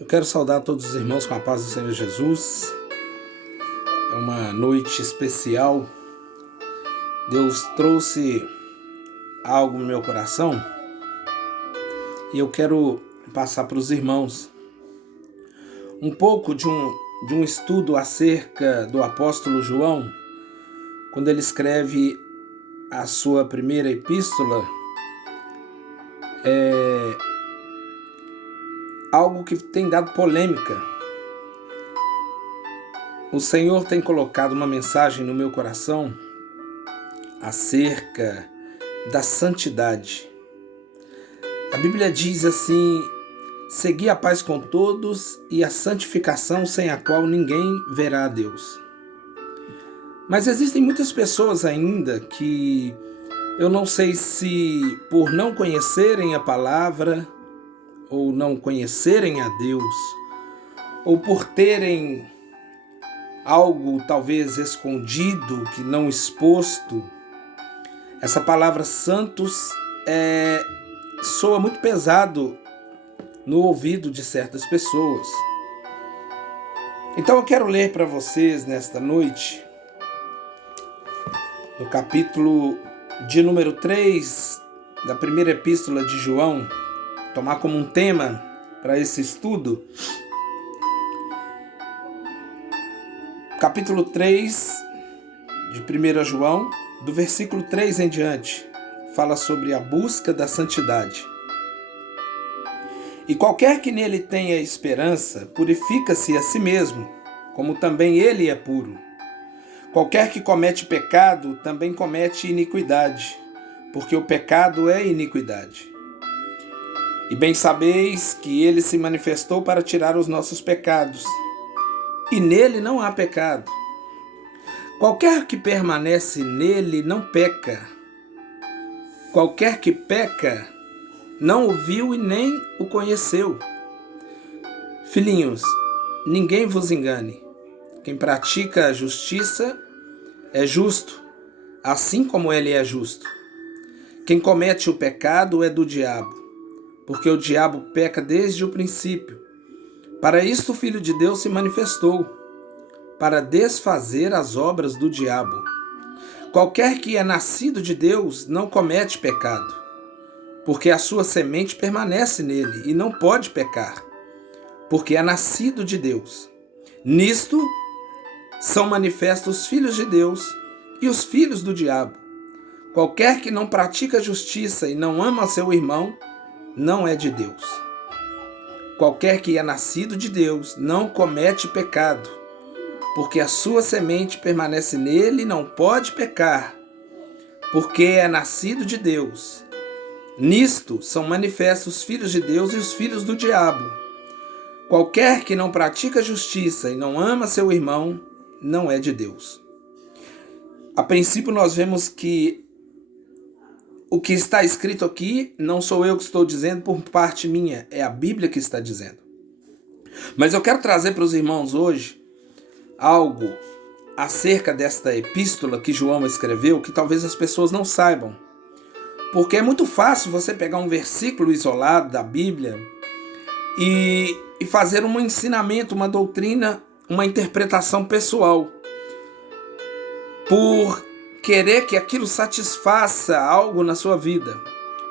Eu quero saudar todos os irmãos com a paz do Senhor Jesus. É uma noite especial. Deus trouxe algo no meu coração e eu quero passar para os irmãos um pouco de um estudo acerca do apóstolo João, quando ele escreve a sua primeira epístola. Algo que tem dado polêmica. O Senhor tem colocado uma mensagem no meu coração acerca da santidade. A Bíblia diz assim: segui a paz com todos e a santificação, sem a qual ninguém verá a Deus. Mas existem muitas pessoas ainda que eu não sei se por não conhecerem a palavra, ou não conhecerem a Deus, ou por terem algo talvez escondido, que não exposto, essa palavra santos soa muito pesado no ouvido de certas pessoas. Então eu quero ler para vocês nesta noite, no capítulo de número 3 da primeira epístola de João, tomar como um tema para esse estudo, capítulo 3 de 1 João, do versículo 3 em diante, fala sobre a busca da santidade. E qualquer que nele tenha esperança, purifica-se a si mesmo, como também ele é puro. Qualquer que comete pecado, também comete iniquidade, porque o pecado é iniquidade. E bem sabeis que ele se manifestou para tirar os nossos pecados, e nele não há pecado. Qualquer que permanece nele não peca. Qualquer que peca não o viu e nem o conheceu. Filhinhos, ninguém vos engane. Quem pratica a justiça é justo, assim como ele é justo. Quem comete o pecado é do diabo, porque o diabo peca desde o princípio. Para isto o Filho de Deus se manifestou, para desfazer as obras do diabo. Qualquer que é nascido de Deus não comete pecado, porque a sua semente permanece nele e não pode pecar, porque é nascido de Deus. Nisto são manifestos os filhos de Deus e os filhos do diabo. Qualquer que não pratica a justiça e não ama seu irmão, não é de Deus. Qualquer que é nascido de Deus não comete pecado, porque a sua semente permanece nele e não pode pecar, porque é nascido de Deus. Nisto são manifestos os filhos de Deus e os filhos do diabo. Qualquer que não pratica a justiça e não ama seu irmão, não é de Deus. A princípio nós vemos que o que está escrito aqui não sou eu que estou dizendo por parte minha, é a Bíblia que está dizendo. Mas eu quero trazer para os irmãos hoje algo acerca desta epístola que João escreveu, que talvez as pessoas não saibam. Porque é muito fácil você pegar um versículo isolado da Bíblia e fazer um ensinamento, uma doutrina, uma interpretação pessoal, por querer que aquilo satisfaça algo na sua vida.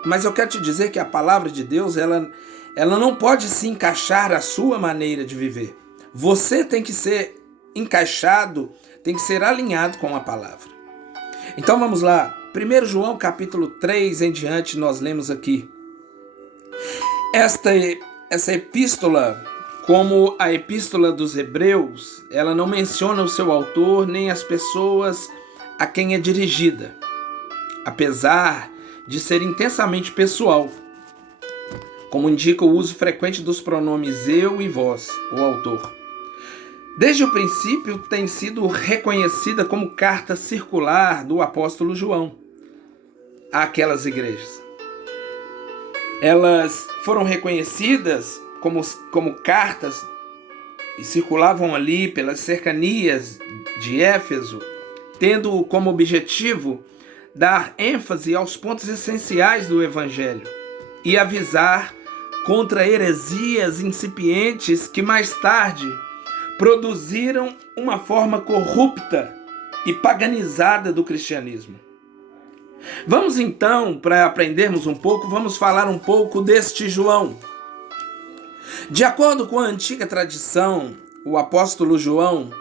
Mas eu quero te dizer que a palavra de Deus, ela não pode se encaixar à sua maneira de viver. Você tem que ser encaixado, tem que ser alinhado com a palavra. Então vamos lá, 1 João capítulo 3 em diante, nós lemos aqui. Essa epístola, como a epístola dos Hebreus, ela não menciona o seu autor nem as pessoas a quem é dirigida, apesar de ser intensamente pessoal, como indica o uso frequente dos pronomes eu e vós, o autor. Desde o princípio tem sido reconhecida como carta circular do apóstolo João àquelas igrejas. Elas foram reconhecidas como cartas e circulavam ali pelas cercanias de Éfeso, tendo como objetivo dar ênfase aos pontos essenciais do Evangelho e avisar contra heresias incipientes que mais tarde produziram uma forma corrupta e paganizada do cristianismo. Vamos então, para aprendermos um pouco, vamos falar um pouco deste João. De acordo com a antiga tradição, o apóstolo João,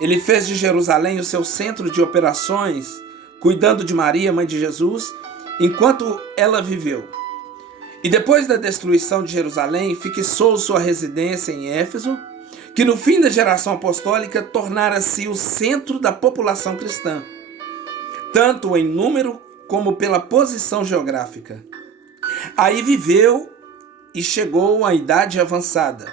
ele fez de Jerusalém o seu centro de operações, cuidando de Maria, mãe de Jesus, enquanto ela viveu. E depois da destruição de Jerusalém, fixou sua residência em Éfeso, que no fim da geração apostólica tornara-se o centro da população cristã, tanto em número como pela posição geográfica. Aí viveu e chegou à idade avançada.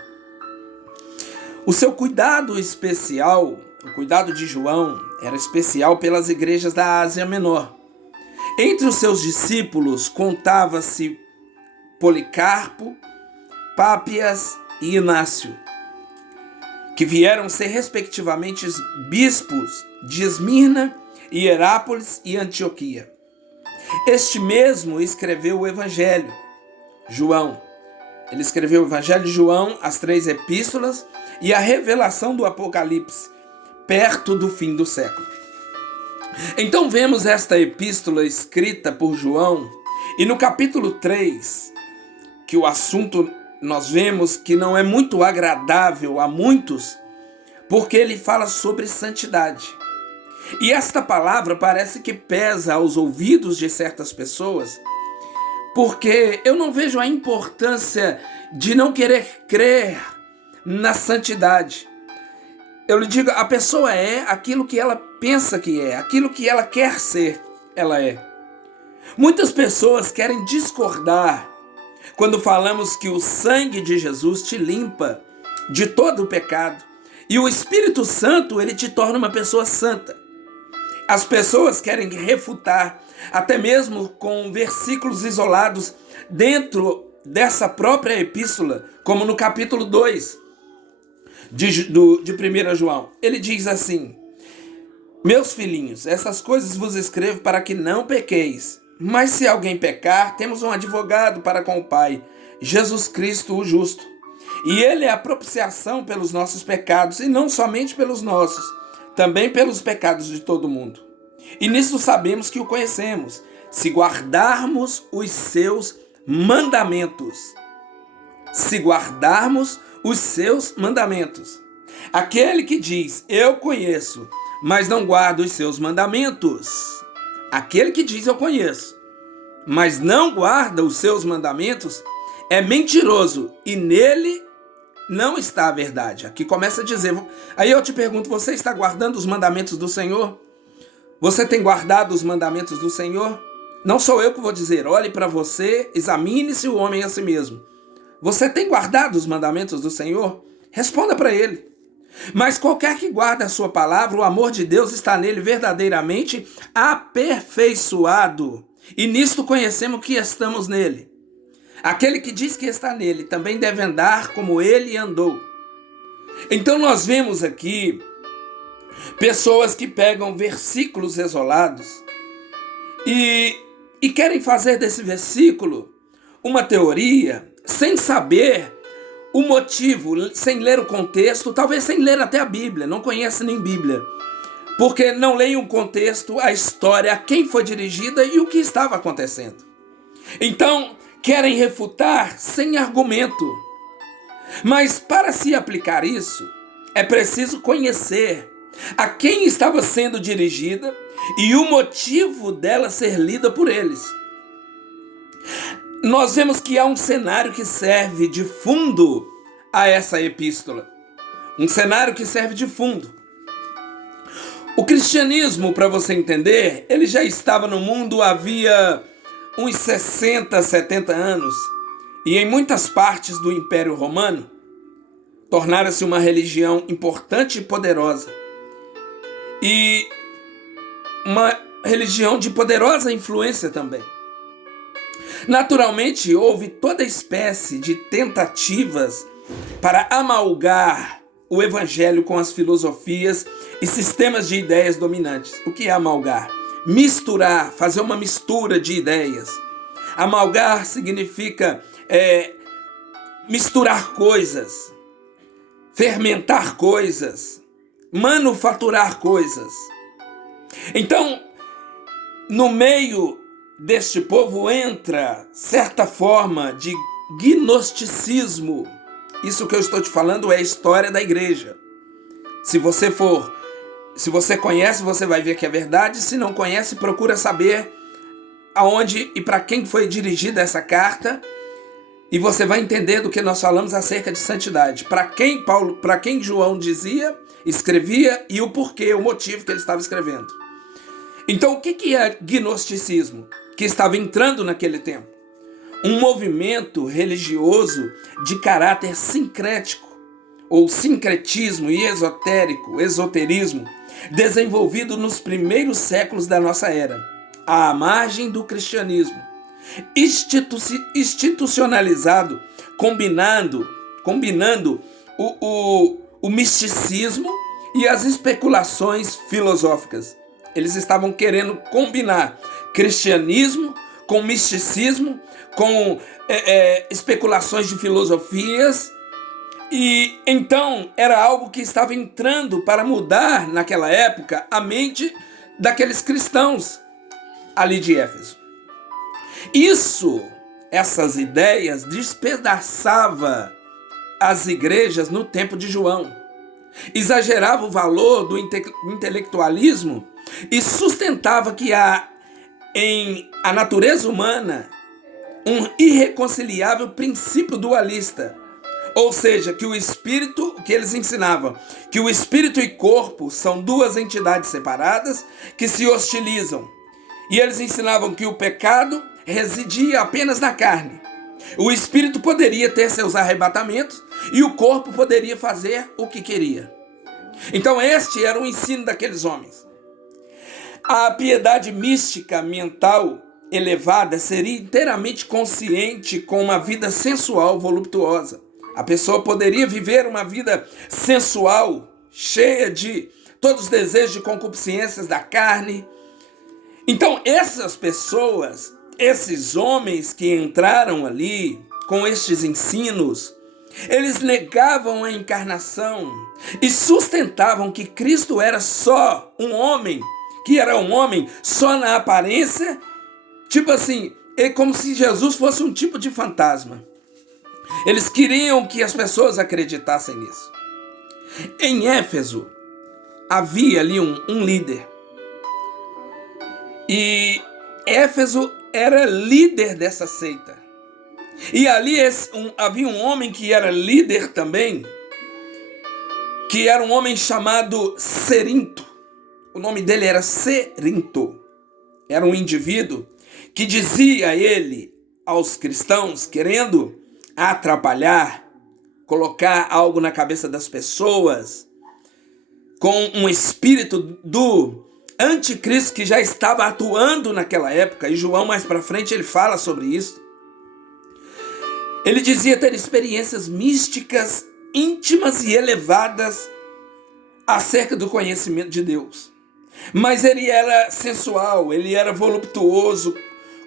O seu cuidado especial, o cuidado de João, era especial pelas igrejas da Ásia Menor. Entre os seus discípulos contava-se Policarpo, Pápias e Inácio, que vieram ser respectivamente bispos de Esmirna, Hierápolis e Antioquia. Este mesmo escreveu o Evangelho, João. Ele escreveu o Evangelho de João, as 3 epístolas e a revelação do Apocalipse, perto do fim do século. Então vemos esta epístola escrita por João, e no capítulo 3, que o assunto nós vemos que não é muito agradável a muitos, porque ele fala sobre santidade. E esta palavra parece que pesa aos ouvidos de certas pessoas, porque eu não vejo a importância de não querer crer na santidade. Eu lhe digo, a pessoa é aquilo que ela pensa que é, aquilo que ela quer ser, ela é. Muitas pessoas querem discordar quando falamos que o sangue de Jesus te limpa de todo o pecado e o Espírito Santo, ele te torna uma pessoa santa. As pessoas querem refutar, até mesmo com versículos isolados dentro dessa própria epístola, como no capítulo 2 de 1 João. Ele diz assim: meus filhinhos, essas coisas vos escrevo para que não pequeis. Mas se alguém pecar, temos um advogado para com o Pai, Jesus Cristo o justo. E ele é a propiciação pelos nossos pecados, e não somente pelos nossos, também pelos pecados de todo mundo. E nisso sabemos que o conhecemos, se guardarmos os seus mandamentos. Se guardarmos os seus mandamentos. Aquele que diz, eu conheço, mas não guarda os seus mandamentos. Aquele que diz, eu conheço, mas não guarda os seus mandamentos, é mentiroso e nele não está a verdade. Aqui começa a dizer, aí eu te pergunto, você está guardando os mandamentos do Senhor? Você tem guardado os mandamentos do Senhor? Não sou eu que vou dizer, olhe para você, examine-se o homem a si mesmo. Você tem guardado os mandamentos do Senhor? Responda para ele. Mas qualquer que guarda a sua palavra, o amor de Deus está nele verdadeiramente aperfeiçoado. E nisto conhecemos que estamos nele. Aquele que diz que está nele também deve andar como ele andou. Então nós vemos aqui pessoas que pegam versículos isolados e querem fazer desse versículo uma teoria sem saber o motivo, sem ler o contexto, talvez sem ler até a Bíblia, não conhece nem Bíblia, porque não leem o contexto, a história, a quem foi dirigida e o que estava acontecendo. Então, querem refutar sem argumento. Mas para se aplicar isso, é preciso conhecer a quem estava sendo dirigida e o motivo dela ser lida por eles. Nós vemos que há um cenário que serve de fundo a essa epístola. Um cenário que serve de fundo. O cristianismo, para você entender, ele já estava no mundo havia uns 60, 70 anos. E em muitas partes do Império Romano, tornara-se uma religião importante e poderosa. E uma religião de poderosa influência também. Naturalmente, houve toda espécie de tentativas para amalgar o evangelho com as filosofias e sistemas de ideias dominantes. O que é amalgar? Misturar, fazer uma mistura de ideias. Amalgar significa misturar coisas, fermentar coisas, manufaturar coisas. Então, no meio deste povo entra certa forma de gnosticismo. Isso que eu estou te falando é a história da igreja. Se você conhece, você vai ver que é verdade. Se não conhece, procura saber aonde e para quem foi dirigida essa carta, e você vai entender do que nós falamos acerca de santidade. Para quem João escrevia e o porquê, o motivo que ele estava escrevendo. Então, o que é gnosticismo? Que estava entrando naquele tempo. Um movimento religioso de caráter sincrético, ou sincretismo e esoterismo, desenvolvido nos primeiros séculos da nossa era, à margem do cristianismo, institucionalizado, combinando o misticismo e as especulações filosóficas. Eles estavam querendo combinar cristianismo com misticismo, com especulações de filosofias, e então era algo que estava entrando para mudar naquela época a mente daqueles cristãos ali de Éfeso. Essas ideias despedaçava as igrejas no tempo de João, exagerava o valor do intelectualismo e sustentava que há em a natureza humana um irreconciliável princípio dualista. Ou seja, que eles ensinavam, que o espírito e corpo são duas entidades separadas que se hostilizam. E eles ensinavam que o pecado residia apenas na carne. O espírito poderia ter seus arrebatamentos e o corpo poderia fazer o que queria. Então este era o ensino daqueles homens. A piedade mística mental elevada seria inteiramente consciente com uma vida sensual voluptuosa. A pessoa poderia viver uma vida sensual, cheia de todos os desejos de concupiscências da carne. Então essas pessoas, esses homens que entraram ali com estes ensinos, eles negavam a encarnação e sustentavam que Cristo era só um homem, que era um homem só na aparência, tipo assim, é como se Jesus fosse um tipo de fantasma. Eles queriam que as pessoas acreditassem nisso. Em Éfeso, havia ali um líder. E Éfeso era líder dessa seita. E ali havia um homem que era líder também, que era um homem chamado Cerinto. O nome dele era Cerinto. Era um indivíduo que dizia ele aos cristãos, querendo atrapalhar, colocar algo na cabeça das pessoas, com um espírito do anticristo que já estava atuando naquela época, e João mais para frente ele fala sobre isso. Ele dizia ter experiências místicas, íntimas e elevadas acerca do conhecimento de Deus. Mas ele era sensual, ele era voluptuoso,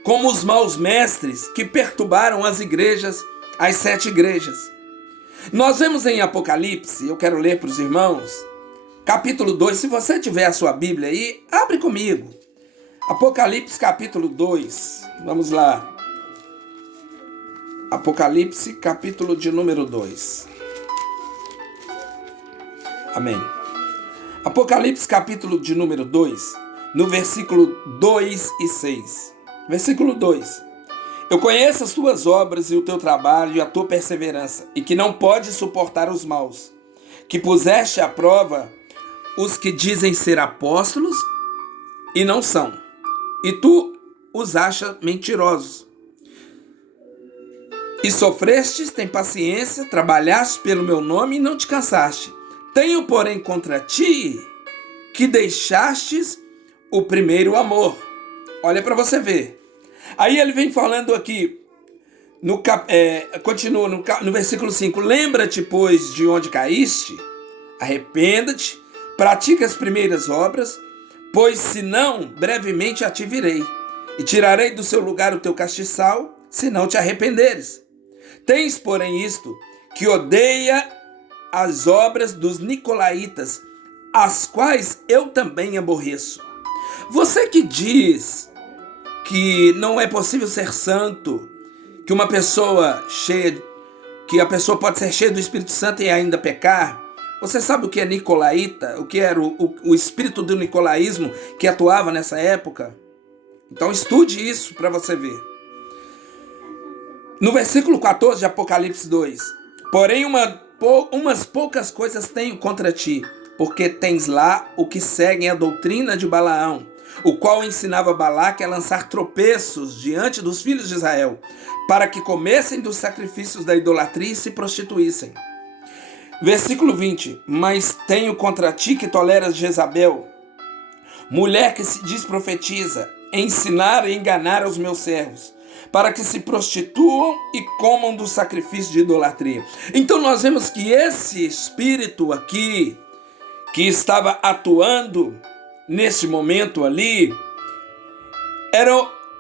como os maus mestres que perturbaram as igrejas, as 7 igrejas. Nós vemos em Apocalipse, eu quero ler para os irmãos, capítulo 2, se você tiver a sua Bíblia aí, abre comigo. Apocalipse capítulo 2, vamos lá. Apocalipse capítulo de número 2. Amém. Apocalipse capítulo de número 2, no versículo 2 e 6. Versículo 2. Eu conheço as tuas obras e o teu trabalho e a tua perseverança, e que não podes suportar os maus, que puseste à prova os que dizem ser apóstolos e não são, e tu os achas mentirosos. E sofrestes, tem paciência, trabalhaste pelo meu nome e não te cansaste. Tenho, porém, contra ti que deixastes o primeiro amor. Olha para você ver. Aí ele vem falando aqui, continua no versículo 5. Lembra-te, pois, de onde caíste, arrependa-te, pratica as primeiras obras, pois senão brevemente a te virei, e tirarei do seu lugar o teu castiçal, se não te arrependeres. Tens, porém, isto, que odeia as obras dos nicolaítas, as quais eu também aborreço. Você que diz que não é possível ser santo, que a pessoa pode ser cheia do Espírito Santo e ainda pecar. Você sabe o que é nicolaíta? O que era o espírito do nicolaísmo que atuava nessa época? Então estude isso para você ver. No versículo 14 de Apocalipse 2: porém umas poucas coisas tenho contra ti, porque tens lá o que seguem a doutrina de Balaão, o qual ensinava Balaque a lançar tropeços diante dos filhos de Israel, para que comessem dos sacrifícios da idolatria e se prostituíssem. Versículo 20: mas tenho contra ti que toleras Jezabel, mulher que se diz profetiza, ensinar e enganar aos meus servos, para que se prostituam e comam do sacrifício de idolatria. Então nós vemos que esse espírito aqui, que estava atuando nesse momento ali, era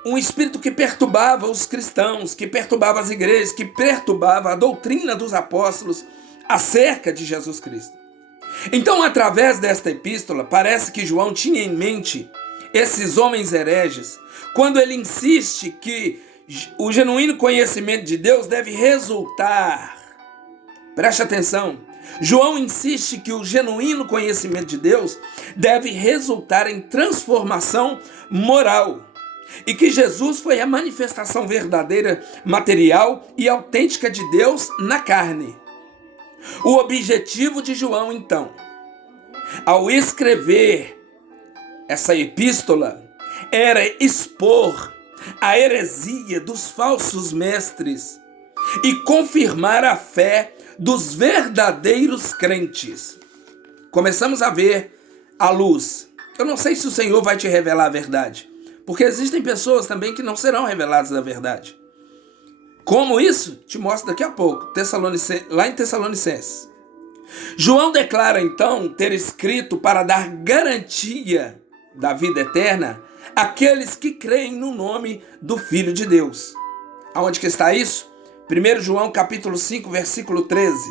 um espírito que perturbava os cristãos, que perturbava as igrejas, que perturbava a doutrina dos apóstolos acerca de Jesus Cristo. Então, através desta epístola, parece que João tinha em mente esses homens hereges, quando ele insiste que o genuíno conhecimento de Deus deve resultar. Preste atenção. João insiste que o genuíno conhecimento de Deus deve resultar em transformação moral e que Jesus foi a manifestação verdadeira, material e autêntica de Deus na carne. O objetivo de João, então, ao escrever essa epístola, era expor a heresia dos falsos mestres e confirmar a fé dos verdadeiros crentes. Começamos a ver a luz. Eu não sei se o Senhor vai te revelar a verdade, porque existem pessoas também que não serão reveladas da verdade. Como isso? Te mostro daqui a pouco, lá em Tessalonicenses. João declara então ter escrito para dar garantia da vida eterna àqueles que creem no nome do Filho de Deus. Aonde que está isso? 1 João capítulo 5, versículo 13.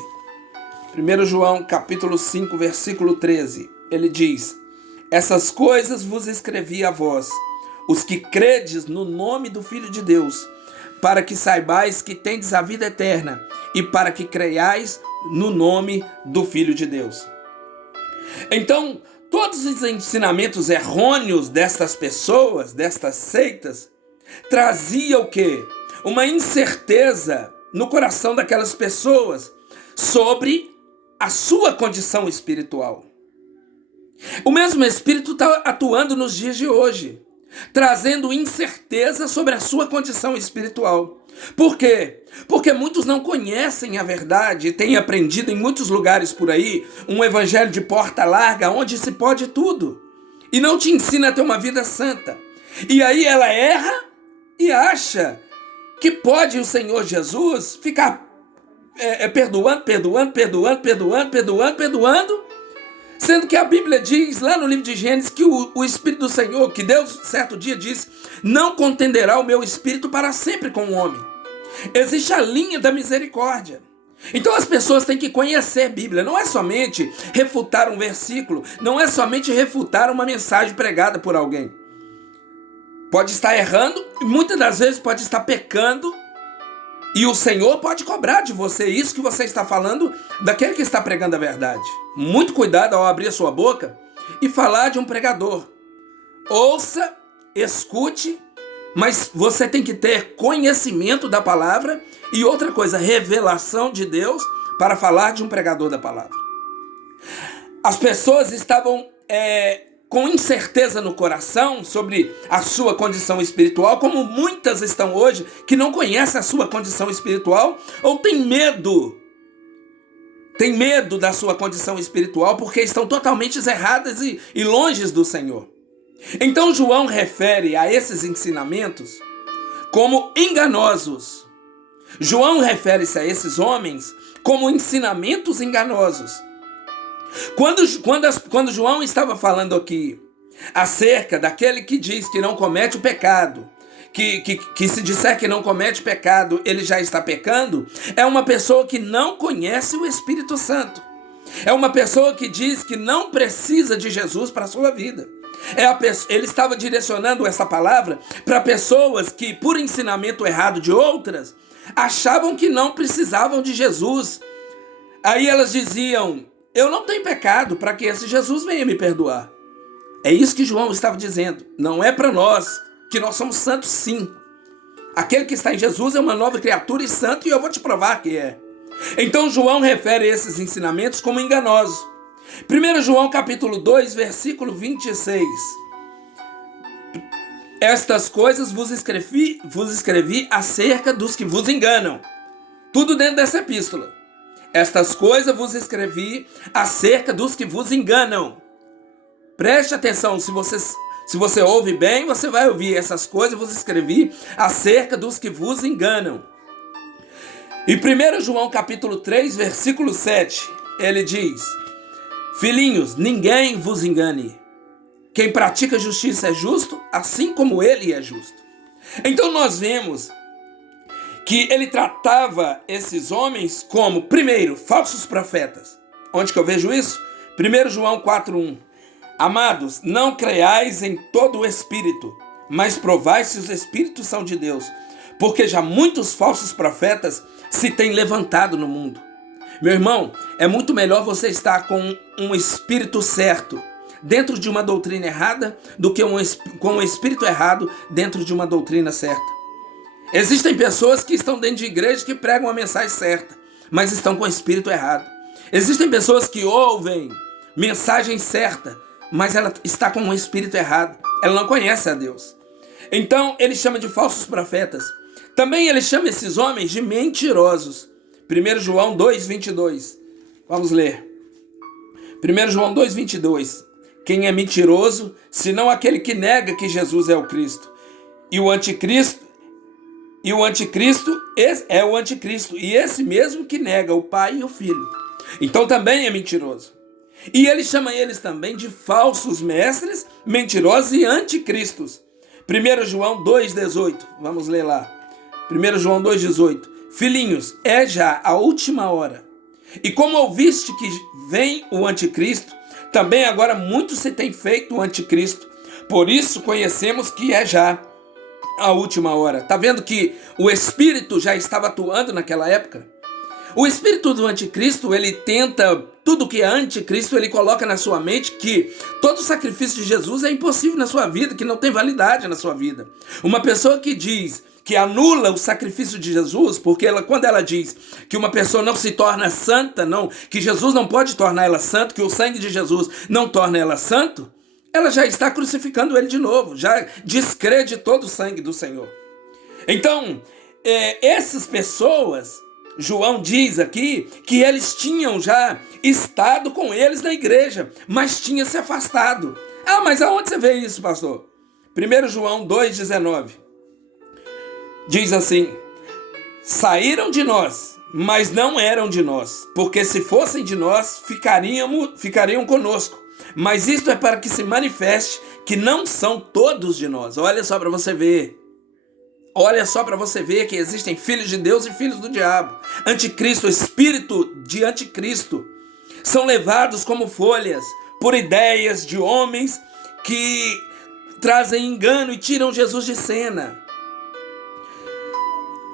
1 João capítulo 5, versículo 13. Ele diz: essas coisas vos escrevi a vós, os que credes no nome do Filho de Deus, para que saibais que tendes a vida eterna e para que creiais no nome do Filho de Deus. Então, todos os ensinamentos errôneos destas pessoas, destas seitas, traziam o quê? Uma incerteza no coração daquelas pessoas sobre a sua condição espiritual. O mesmo Espírito está atuando nos dias de hoje, trazendo incerteza sobre a sua condição espiritual. Por quê? Porque muitos não conhecem a verdade e têm aprendido em muitos lugares por aí um evangelho de porta larga, onde se pode tudo, e não te ensina a ter uma vida santa. E aí ela erra e acha que pode o Senhor Jesus ficar perdoando, sendo que a Bíblia diz lá no livro de Gênesis que o Espírito do Senhor, que Deus certo dia disse, não contenderá o meu Espírito para sempre com o homem. Existe a linha da misericórdia. Então as pessoas têm que conhecer a Bíblia, não é somente refutar um versículo, não é somente refutar uma mensagem pregada por alguém. Pode estar errando e muitas das vezes pode estar pecando, e o Senhor pode cobrar de você isso que você está falando daquele que está pregando a verdade. Muito cuidado ao abrir a sua boca e falar de um pregador. Ouça, escute, mas você tem que ter conhecimento da palavra e outra coisa, revelação de Deus para falar de um pregador da palavra. As pessoas estavam com incerteza no coração sobre a sua condição espiritual, como muitas estão hoje, que não conhecem a sua condição espiritual, ou tem medo da sua condição espiritual, porque estão totalmente erradas e longe do Senhor. Então João refere a esses ensinamentos como enganosos. João refere-se a esses homens como ensinamentos enganosos. Quando João estava falando aqui acerca daquele que diz que não comete o pecado, que se disser que não comete pecado, ele já está pecando, é uma pessoa que não conhece o Espírito Santo. É uma pessoa que diz que não precisa de Jesus para a sua vida. Ele estava direcionando essa palavra para pessoas que, por ensinamento errado de outras, achavam que não precisavam de Jesus. Aí elas diziam: eu não tenho pecado para que esse Jesus venha me perdoar. É isso que João estava dizendo. Não é para nós, que nós somos santos sim. Aquele que está em Jesus é uma nova criatura e santo, e eu vou te provar que é. Então João refere esses ensinamentos como enganosos. 1 João capítulo 2, versículo 26. Estas coisas vos escrevi acerca dos que vos enganam. Tudo dentro dessa epístola. Estas coisas vos escrevi acerca dos que vos enganam. Preste atenção, se você ouve bem, você vai ouvir. Essas coisas vos escrevi acerca dos que vos enganam. E 1 João capítulo 3, versículo 7, ele diz: filhinhos, ninguém vos engane. Quem pratica justiça é justo, assim como ele é justo. Então nós vemos que ele tratava esses homens como, primeiro, falsos profetas. Onde que eu vejo isso? 1 João 4:1. Amados, não creiais em todo o espírito, mas provai se os espíritos são de Deus, porque já muitos falsos profetas se têm levantado no mundo. Meu irmão, é muito melhor você estar com um espírito certo dentro de uma doutrina errada do que com um espírito errado dentro de uma doutrina certa. Existem pessoas que estão dentro de igreja que pregam a mensagem certa, mas estão com o espírito errado. Existem pessoas que ouvem mensagem certa, mas ela está com um espírito errado. Ela não conhece a Deus. Então ele chama de falsos profetas. Também ele chama esses homens de mentirosos. 1 João 2:22. Vamos ler. 1 João 2:22. Quem é mentiroso, senão aquele que nega que Jesus é o Cristo? E o anticristo é o anticristo, e esse mesmo que nega o Pai e o Filho. Então também é mentiroso. E ele chama eles também de falsos mestres, mentirosos e anticristos. 1 João 2:18. Vamos ler lá. 1 João 2:18. Filhinhos, é já a última hora. E como ouviste que vem o anticristo, também agora muito se tem feito o anticristo. Por isso conhecemos que é já a última hora. Tá vendo que o Espírito já estava atuando naquela época? O espírito do anticristo, ele tenta, tudo que é anticristo, ele coloca na sua mente que todo sacrifício de Jesus é impossível na sua vida, que não tem validade na sua vida. Uma pessoa que diz que anula o sacrifício de Jesus, porque quando ela diz que uma pessoa não se torna santa, que Jesus não pode tornar ela santa, que o sangue de Jesus não torna ela santo, ela já está crucificando ele de novo, já descreditou do sangue do Senhor. Então, essas pessoas, João diz aqui que eles tinham já estado com eles na igreja, mas tinha se afastado. Ah, mas aonde você vê isso, pastor? 1 João 2,19 diz assim: saíram de nós, mas não eram de nós, porque se fossem de nós, ficariam conosco. Mas isto é para que se manifeste que não são todos de nós. Olha só para você ver. Olha só para você ver que existem filhos de Deus e filhos do diabo. Anticristo, o espírito de anticristo, são levados como folhas por ideias de homens que trazem engano e tiram Jesus de cena.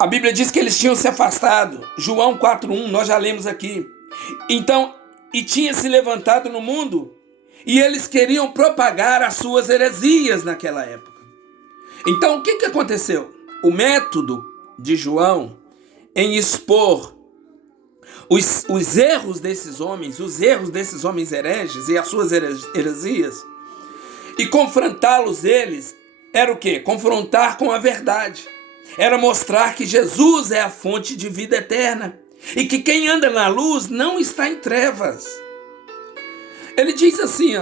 A Bíblia diz que eles tinham se afastado. João 4:1, nós já lemos aqui. Então, e tinha se levantado no mundo, e eles queriam propagar as suas heresias naquela época. Então, o que aconteceu? O método de João em expor os erros desses homens, hereges e as suas heresias, e confrontá-los eles, era o quê? Confrontar com a verdade. Era mostrar que Jesus é a fonte de vida eterna e que quem anda na luz não está em trevas. Ele diz assim,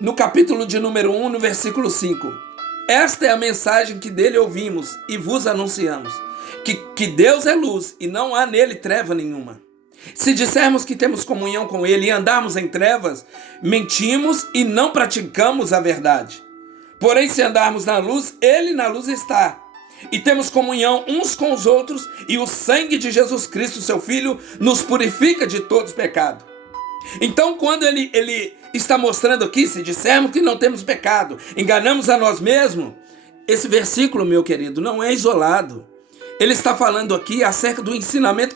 no capítulo de número 1, no versículo 5: esta é a mensagem que dele ouvimos e vos anunciamos, que Deus é luz e não há nele treva nenhuma. Se dissermos que temos comunhão com ele e andarmos em trevas, mentimos e não praticamos a verdade. Porém, se andarmos na luz, ele na luz está. E temos comunhão uns com os outros, e o sangue de Jesus Cristo, seu Filho, nos purifica de todos os pecados. Então, quando ele está mostrando aqui, se dissermos que não temos pecado, enganamos a nós mesmos, esse versículo, meu querido, não é isolado. Ele está falando aqui acerca do ensinamento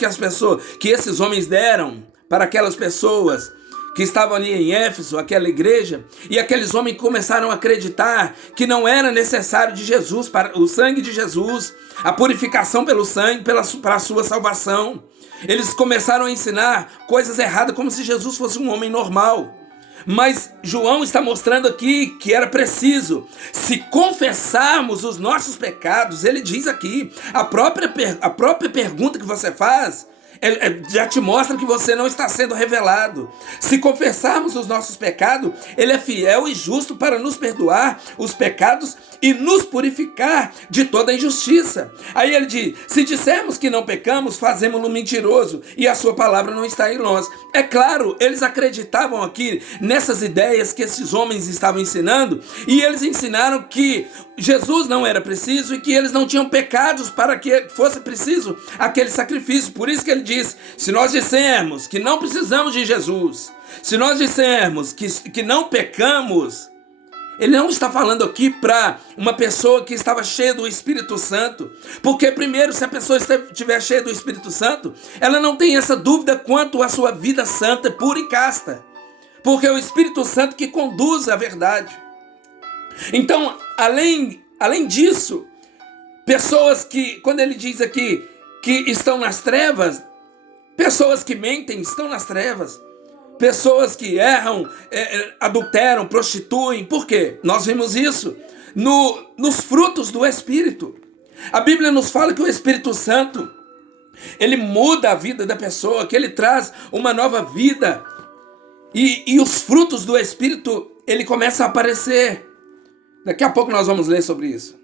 que esses homens deram para aquelas pessoas que estavam ali em Éfeso, aquela igreja, e aqueles homens começaram a acreditar que não era necessário de Jesus, para o sangue de Jesus, a purificação pelo sangue, para a sua salvação. Eles começaram a ensinar coisas erradas, como se Jesus fosse um homem normal. Mas João está mostrando aqui que era preciso, se confessarmos os nossos pecados, ele diz aqui, a própria pergunta que você faz, já te mostra que você não está sendo revelado. Se confessarmos os nossos pecados, ele é fiel e justo para nos perdoar os pecados e nos purificar de toda injustiça. Aí ele diz, se dissermos que não pecamos, fazemos-lo mentiroso e a sua palavra não está em nós. É claro, eles acreditavam aqui nessas ideias que esses homens estavam ensinando, e eles ensinaram que Jesus não era preciso e que eles não tinham pecados para que fosse preciso aquele sacrifício. Por isso que ele diz, se nós dissermos que não precisamos de Jesus, se nós dissermos que não pecamos, ele não está falando aqui para uma pessoa que estava cheia do Espírito Santo, porque primeiro, se a pessoa estiver cheia do Espírito Santo, ela não tem essa dúvida quanto à sua vida santa, pura e casta, porque é o Espírito Santo que conduz a verdade. Então, além disso, pessoas que, quando ele diz aqui que estão nas trevas, pessoas que mentem estão nas trevas, pessoas que erram, adulteram, prostituem. Por quê? Nós vimos isso nos frutos do Espírito. A Bíblia nos fala que o Espírito Santo, ele muda a vida da pessoa, que ele traz uma nova vida, e os frutos do Espírito, ele começa a aparecer. Daqui a pouco nós vamos ler sobre isso.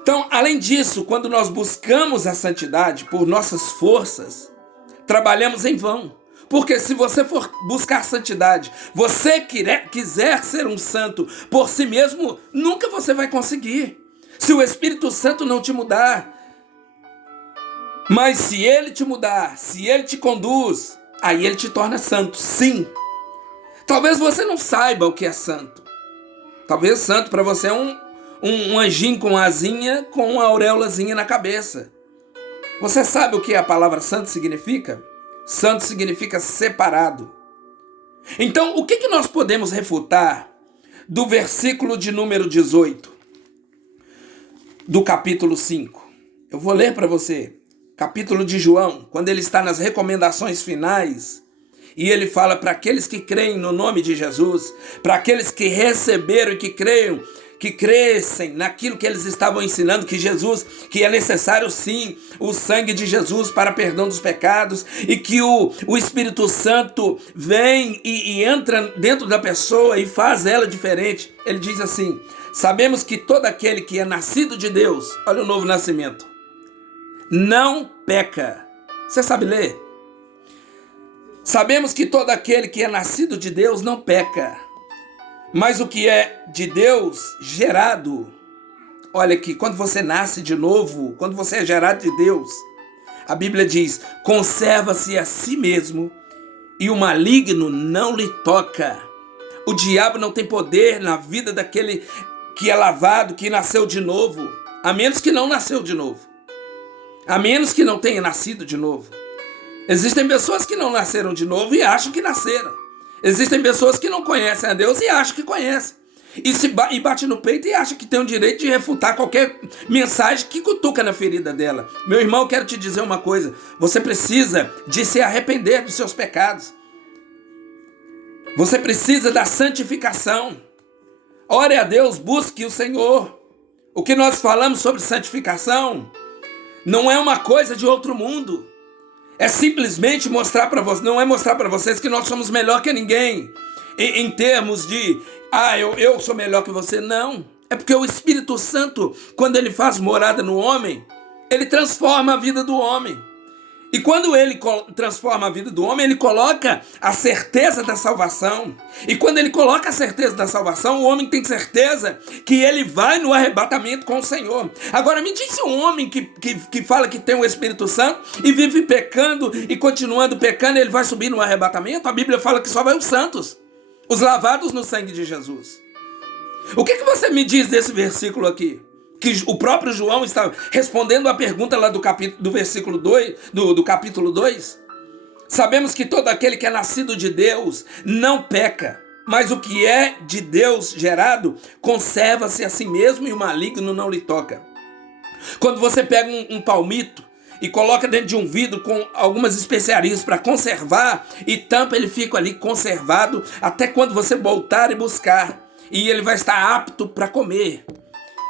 Então, além disso, quando nós buscamos a santidade por nossas forças, trabalhamos em vão. Porque se você for buscar santidade, você quiser ser um santo por si mesmo, nunca você vai conseguir. Se o Espírito Santo não te mudar. Mas se ele te mudar, se ele te conduz, aí ele te torna santo, sim. Talvez você não saiba o que é santo. Talvez santo para você é um anjinho com asinha, com uma auréolazinha na cabeça. Você sabe o que a palavra santo significa? Santo significa separado. Então, o que nós podemos refutar do versículo de número 18, do capítulo 5? Eu vou ler para você. Capítulo de João, quando ele está nas recomendações finais, e ele fala para aqueles que creem no nome de Jesus, para aqueles que receberam e que creiam, que crescem naquilo que eles estavam ensinando, que Jesus, que é necessário sim o sangue de Jesus para perdão dos pecados, e que o Espírito Santo vem e entra dentro da pessoa e faz ela diferente. Ele diz assim, sabemos que todo aquele que é nascido de Deus, olha o novo nascimento, não peca. Você sabe ler? Sabemos que todo aquele que é nascido de Deus não peca, mas o que é de Deus gerado, olha aqui, quando você nasce de novo, quando você é gerado de Deus, a Bíblia diz, conserva-se a si mesmo e o maligno não lhe toca. O diabo não tem poder na vida daquele que é lavado, que nasceu de novo, a menos que não nasceu de novo, a menos que não tenha nascido de novo. Existem pessoas que não nasceram de novo e acham que nasceram. Existem pessoas que não conhecem a Deus e acham que conhecem. E bate no peito e acha que tem o direito de refutar qualquer mensagem que cutuca na ferida dela. Meu irmão, eu quero te dizer uma coisa. Você precisa de se arrepender dos seus pecados. Você precisa da santificação. Ore a Deus, busque o Senhor. O que nós falamos sobre santificação não é uma coisa de outro mundo. É simplesmente mostrar para vocês, não é mostrar para vocês que nós somos melhor que ninguém, em termos de, eu sou melhor que você, não. É porque o Espírito Santo, quando ele faz morada no homem, ele transforma a vida do homem. E quando ele transforma a vida do homem, ele coloca a certeza da salvação. E quando ele coloca a certeza da salvação, o homem tem certeza que ele vai no arrebatamento com o Senhor. Agora, me diz um homem que fala que tem o Espírito Santo e vive pecando e continuando pecando, ele vai subir no arrebatamento? A Bíblia fala que só vai os santos, os lavados no sangue de Jesus. O que você me diz desse versículo aqui? Que o próprio João está respondendo a pergunta lá do versículo 2, do capítulo 2. Sabemos que todo aquele que é nascido de Deus não peca, mas o que é de Deus gerado conserva-se a si mesmo e o maligno não lhe toca. Quando você pega um palmito e coloca dentro de um vidro com algumas especiarias para conservar e tampa, ele fica ali conservado até quando você voltar e buscar, e ele vai estar apto para comer.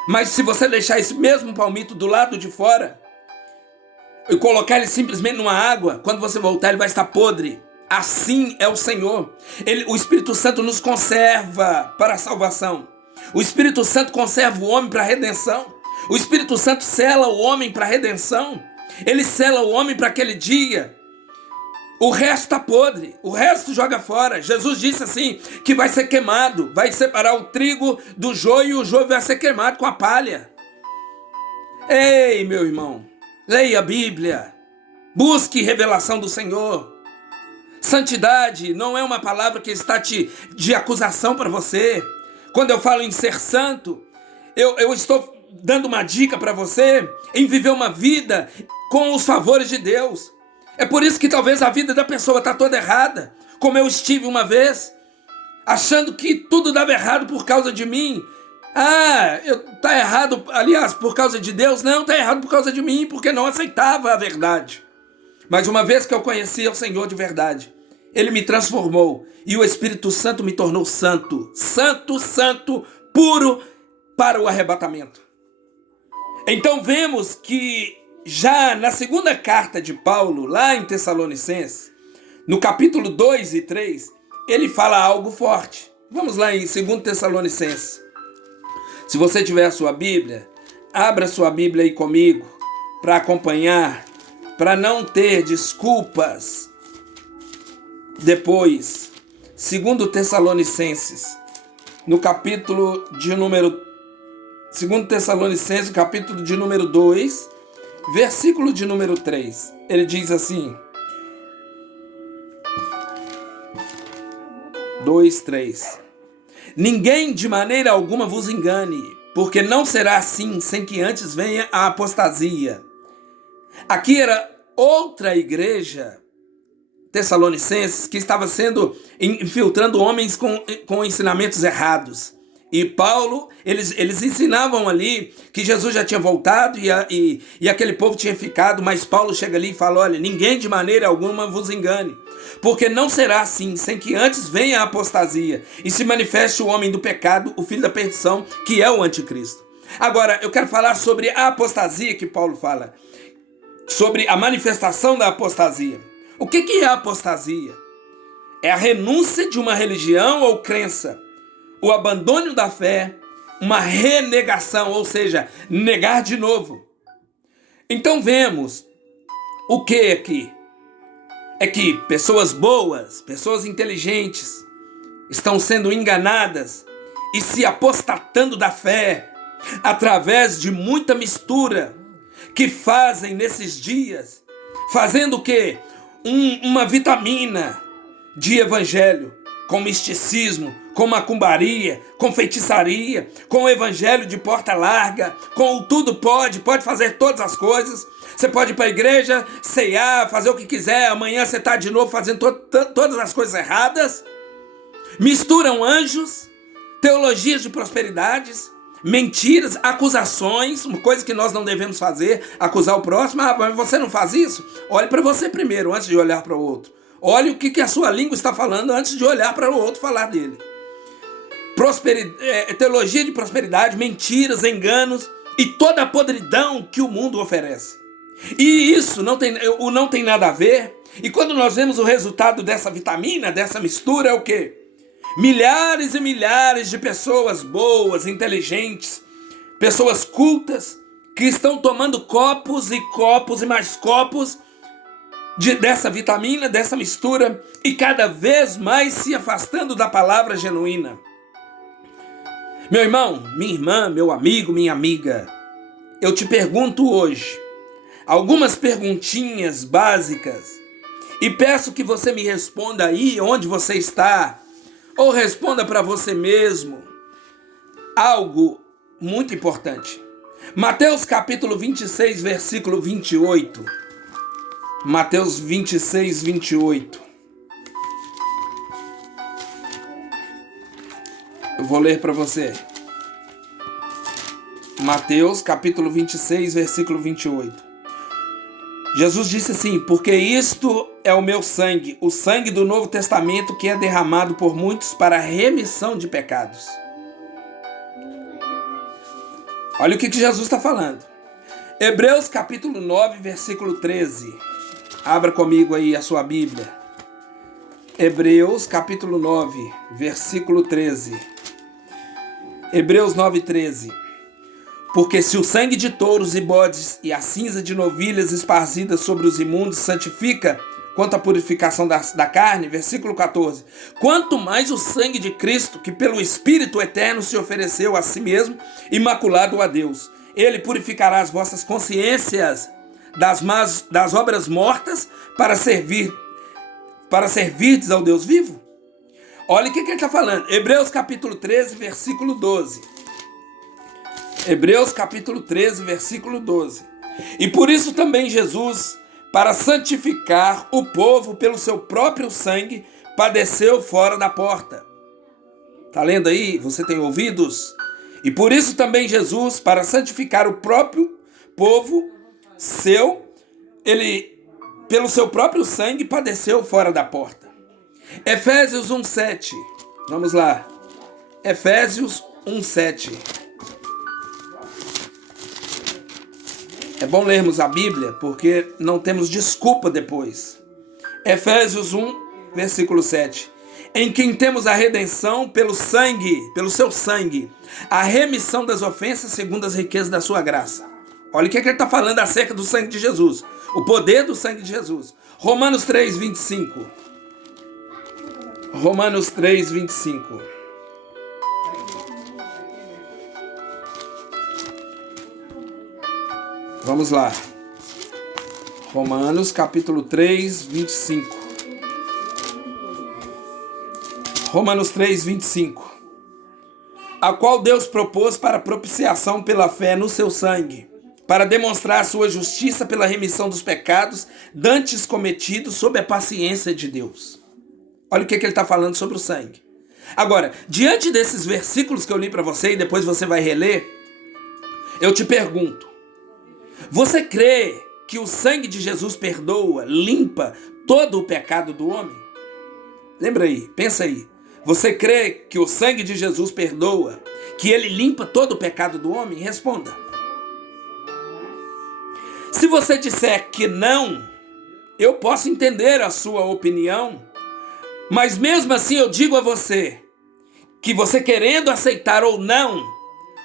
Mas se você deixar esse mesmo palmito do lado de fora e colocar ele simplesmente numa água, quando você voltar ele vai estar podre. Assim é o Senhor. O Espírito Santo nos conserva para a salvação. O Espírito Santo conserva o homem para a redenção. O Espírito Santo sela o homem para a redenção. Ele sela o homem para aquele dia. O resto está podre, o resto joga fora. Jesus disse assim, que vai ser queimado, vai separar o trigo do joio e o joio vai ser queimado com a palha. Ei, meu irmão, leia a Bíblia, busque revelação do Senhor. Santidade não é uma palavra que está de acusação para você. Quando eu falo em ser santo, eu estou dando uma dica para você em viver uma vida com os favores de Deus. É por isso que talvez a vida da pessoa está toda errada, como eu estive uma vez, achando que tudo dava errado por causa de mim. Tá errado, aliás, por causa de Deus? Não, tá errado por causa de mim, porque não aceitava a verdade. Mas uma vez que eu conheci o Senhor de verdade, Ele me transformou e o Espírito Santo me tornou santo, santo, santo, puro para o arrebatamento. Então vemos que já na segunda carta de Paulo, lá em Tessalonicenses, no capítulo 2 e 3, ele fala algo forte. Vamos lá em 2 Tessalonicenses. Se você tiver a sua Bíblia, abra sua Bíblia aí comigo para acompanhar, para não ter desculpas depois. 2 Tessalonicenses, no capítulo de número 2 Tessalonicenses, capítulo de número 2, versículo de número 3, ele diz assim, 2:3: Ninguém de maneira alguma vos engane, porque não será assim sem que antes venha a apostasia. Aqui era outra igreja, Tessalonicenses, que estava infiltrando homens com ensinamentos errados. E Paulo, eles ensinavam ali que Jesus já tinha voltado e aquele povo tinha ficado, mas Paulo chega ali e fala, olha, ninguém de maneira alguma vos engane, porque não será assim, sem que antes venha a apostasia e se manifeste o homem do pecado, o filho da perdição, que é o anticristo. Agora, eu quero falar sobre a apostasia que Paulo fala, sobre a manifestação da apostasia. O que é a apostasia? É a renúncia de uma religião ou crença, o abandono da fé, uma renegação, ou seja, negar de novo. Então vemos o que aqui? É que pessoas boas, pessoas inteligentes, estão sendo enganadas e se apostatando da fé através de muita mistura que fazem nesses dias, fazendo o quê? Uma vitamina de evangelho, com misticismo, com macumbaria, com feitiçaria, com o evangelho de porta larga, com o tudo pode fazer todas as coisas. Você pode ir para a igreja, ceiar, fazer o que quiser, amanhã você está de novo fazendo todas as coisas erradas. Misturam anjos, teologias de prosperidades, mentiras, acusações, uma coisa que nós não devemos fazer, acusar o próximo. Mas você não faz isso? Olhe para você primeiro, antes de olhar para o outro. Olhe o que a sua língua está falando antes de olhar para o outro falar dele. Teologia de prosperidade, mentiras, enganos e toda a podridão que o mundo oferece. E isso não tem nada a ver. E quando nós vemos o resultado dessa vitamina, dessa mistura, é o quê? Milhares e milhares de pessoas boas, inteligentes, pessoas cultas, que estão tomando copos e copos e mais copos dessa vitamina, dessa mistura, e cada vez mais se afastando da palavra genuína. Meu irmão, minha irmã, meu amigo, minha amiga, eu te pergunto hoje algumas perguntinhas básicas e peço que você me responda aí onde você está, ou responda para você mesmo algo muito importante. Mateus capítulo 26, versículo 28. Mateus 26, 28. Eu vou ler para você. Mateus capítulo 26, versículo 28. Jesus disse assim: porque isto é o meu sangue, o sangue do Novo Testamento, que é derramado por muitos para a remissão de pecados. Olha o que Jesus está falando. Hebreus capítulo 9, versículo 13. Abra comigo aí a sua Bíblia. Hebreus capítulo 9, versículo 13. Hebreus 9, 13. Porque se o sangue de touros e bodes e a cinza de novilhas esparzidas sobre os imundos santifica quanto à purificação da carne, versículo 14, quanto mais o sangue de Cristo, que pelo Espírito Eterno se ofereceu a si mesmo, imaculado a Deus. Ele purificará as vossas consciências das obras mortas para servirdes ao Deus vivo. Olha o que ele está falando. Hebreus capítulo 13, versículo 12. Hebreus capítulo 13, versículo 12. E por isso também Jesus, para santificar o povo pelo seu próprio sangue, padeceu fora da porta. Está lendo aí? Você tem ouvidos? E por isso também Jesus, para santificar o próprio povo ele pelo seu próprio sangue padeceu fora da porta. Efésios 1:7. Vamos lá. Efésios 1:7. É bom lermos a Bíblia, porque não temos desculpa depois. Efésios 1, versículo 7. Em quem temos a redenção pelo seu sangue, a remissão das ofensas segundo as riquezas da sua graça. Olha o que ele está falando acerca do sangue de Jesus. O poder do sangue de Jesus. Romanos 3, 25. Romanos 3, 25. Vamos lá. Romanos capítulo 3, 25. Romanos 3, 25. A qual Deus propôs para propiciação pela fé no seu sangue, para demonstrar a sua justiça pela remissão dos pecados dantes cometidos sob a paciência de Deus. Olha o que ele está falando sobre o sangue. Agora, diante desses versículos que eu li para você e depois você vai reler, eu te pergunto, você crê que o sangue de Jesus perdoa, limpa todo o pecado do homem? Lembra aí, pensa aí. Você crê que o sangue de Jesus perdoa, que ele limpa todo o pecado do homem? Responda. Se você disser que não, eu posso entender a sua opinião, mas mesmo assim eu digo a você, que você querendo aceitar ou não,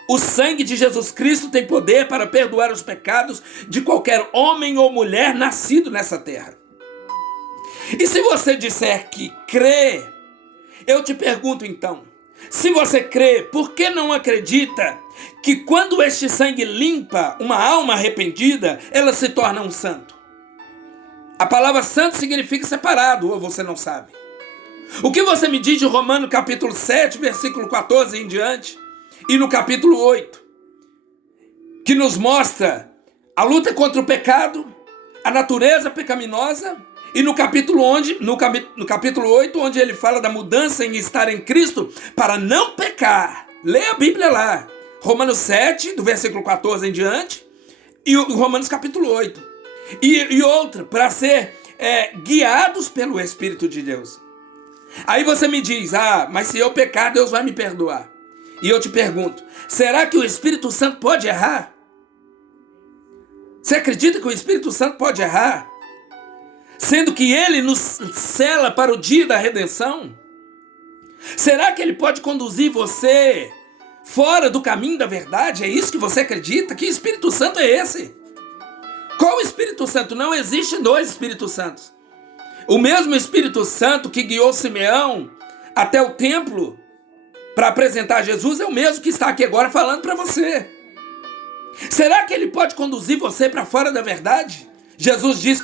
o sangue de Jesus Cristo tem poder para perdoar os pecados de qualquer homem ou mulher nascido nessa terra. E se você disser que crê, eu te pergunto então, se você crê, por que não acredita que quando este sangue limpa uma alma arrependida, ela se torna um santo? A palavra santo significa separado, ou você não sabe? O que você me diz de Romanos capítulo 7, versículo 14 em diante? E no capítulo 8, que nos mostra a luta contra o pecado, a natureza pecaminosa, e no capítulo 8, onde ele fala da mudança em estar em Cristo para não pecar. Leia a Bíblia lá. Romanos 7, do versículo 14 em diante, e Romanos capítulo 8. E outra, para ser guiados pelo Espírito de Deus. Aí você me diz, mas se eu pecar, Deus vai me perdoar. E eu te pergunto, será que o Espírito Santo pode errar? Você acredita que o Espírito Santo pode errar? Sendo que ele nos sela para o dia da redenção? Será que ele pode conduzir você fora do caminho da verdade? É isso que você acredita? Que Espírito Santo é esse? Qual o Espírito Santo. Não existe dois Espíritos Santos. O mesmo Espírito Santo que guiou Simeão até o templo para apresentar Jesus é o mesmo que está aqui agora falando para você. Será que ele pode conduzir você para fora da verdade? Jesus diz